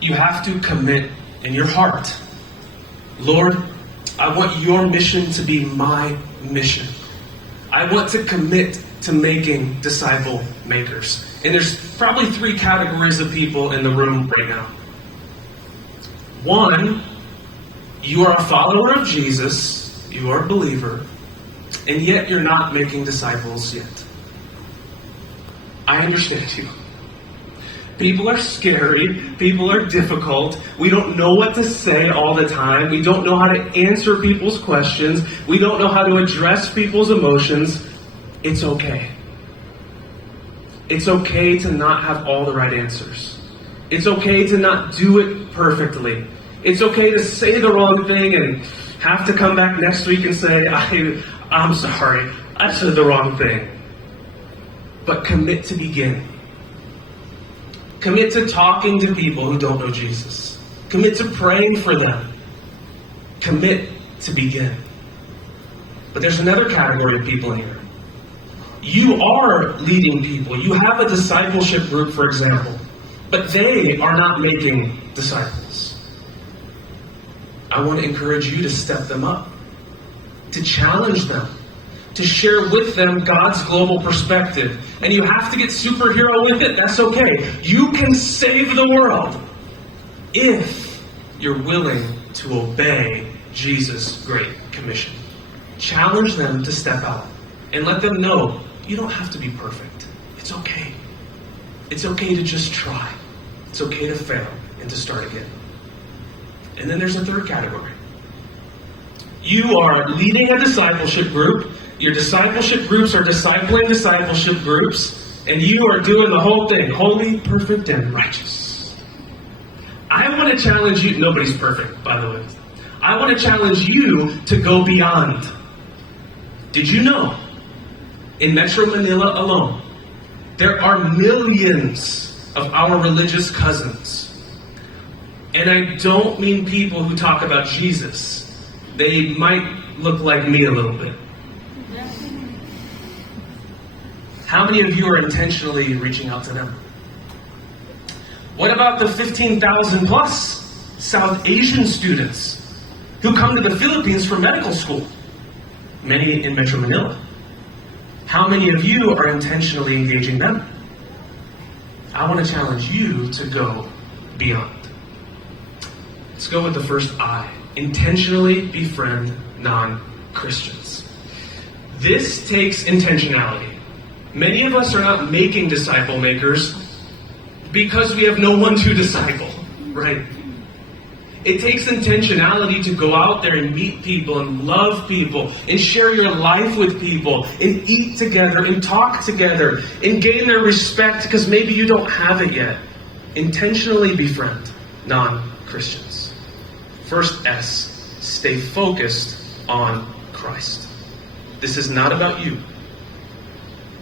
You have to commit in your heart. Lord, I want your mission to be my mission. I want to commit to making disciple makers. And there's probably 3 categories of people in the room right now. 1, you are a follower of Jesus, you are a believer, and yet you're not making disciples yet. I understand you. People are scary, people are difficult, we don't know what to say all the time, we don't know how to answer people's questions, we don't know how to address people's emotions. It's okay. It's okay to not have all the right answers. It's okay to not do it perfectly. It's okay to say the wrong thing and have to come back next week and say, I'm sorry, I said the wrong thing. But commit to begin. Commit to talking to people who don't know Jesus. Commit to praying for them. Commit to begin. But there's another category of people in here. You are leading people. You have a discipleship group, for example, but they are not making disciples. I want to encourage you to step them up, to challenge them, to share with them God's global perspective. And you have to get superhero with it. That's okay. You can save the world if you're willing to obey Jesus' Great Commission. Challenge them to step out and let them know you don't have to be perfect. It's okay. It's okay to just try. It's okay to fail and to start again. And then there's a third category. You are leading a discipleship group. Your discipleship groups are discipling discipleship groups, and you are doing the whole thing, holy, perfect, and righteous. I want to challenge you. Nobody's perfect, by the way. I want to challenge you to go beyond. Did you know, in Metro Manila alone, there are millions of our religious cousins. And I don't mean people who talk about Jesus. They might look like me a little bit. How many of you are intentionally reaching out to them? What about the 15,000 plus South Asian students who come to the Philippines for medical school? Many in Metro Manila. How many of you are intentionally engaging them? I want to challenge you to go beyond. Let's go with the first I. Intentionally befriend non-Christians. This takes intentionality. Many of us are not making disciple makers because we have no one to disciple, right? It takes intentionality to go out there and meet people and love people and share your life with people and eat together and talk together and gain their respect because maybe you don't have it yet. Intentionally befriend non-Christians. First S, stay focused on Christ. This is not about you.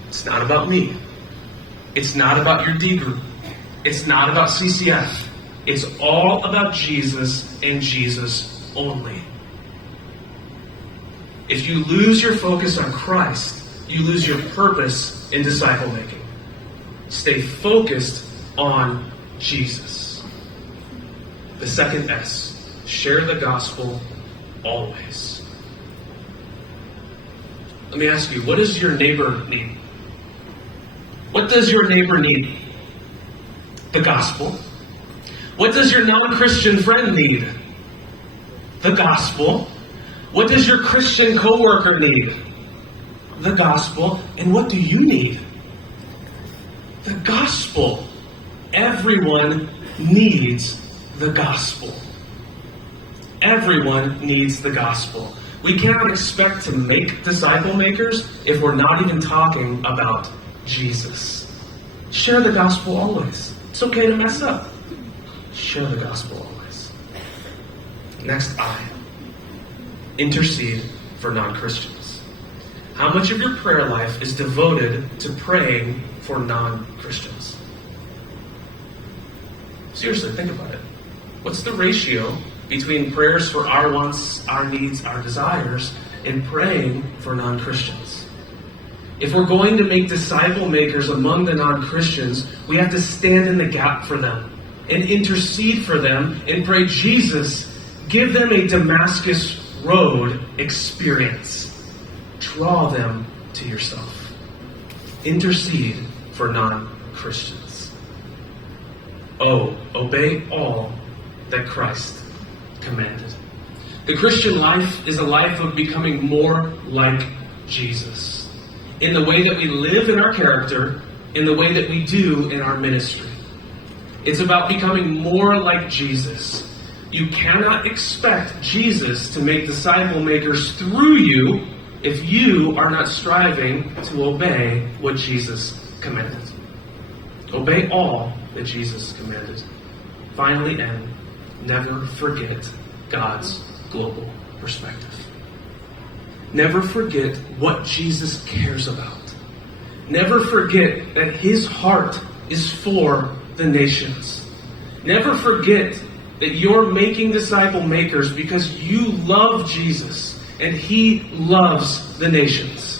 It's not about me. It's not about your D group. It's not about CCF. It's all about Jesus and Jesus only. If you lose your focus on Christ, you lose your purpose in disciple making. Stay focused on Jesus. The second S, share the gospel always. Let me ask you, what does your neighbor need? What does your neighbor need? The gospel. What does your non-Christian friend need? The gospel. What does your Christian coworker need? The gospel. And what do you need? The gospel. Everyone needs the gospel. Everyone needs the gospel. We cannot expect to make disciple makers if we're not even talking about Jesus. Share the gospel always. It's okay to mess up. Share the gospel always. Next I. Intercede for non-Christians. How much of your prayer life is devoted to praying for non-Christians? Seriously, think about it. What's the ratio between prayers for our wants, our needs, our desires, and praying for non-Christians? If we're going to make disciple makers among the non-Christians, we have to stand in the gap for them. and intercede for them and pray, Jesus, give them a Damascus Road experience. Draw them to yourself. Intercede for non-Christians. Oh, obey all that Christ commanded. The Christian life is a life of becoming more like Jesus in the way that we live in our character, in the way that we do in our ministry. It's about becoming more like Jesus. You cannot expect Jesus to make disciple makers through you if you are not striving to obey what Jesus commanded. Obey all that Jesus commanded. Finally, and never forget God's global perspective. Never forget what Jesus cares about. Never forget that his heart is for the nations. Never forget that you're making disciple makers because you love Jesus and he loves the nations.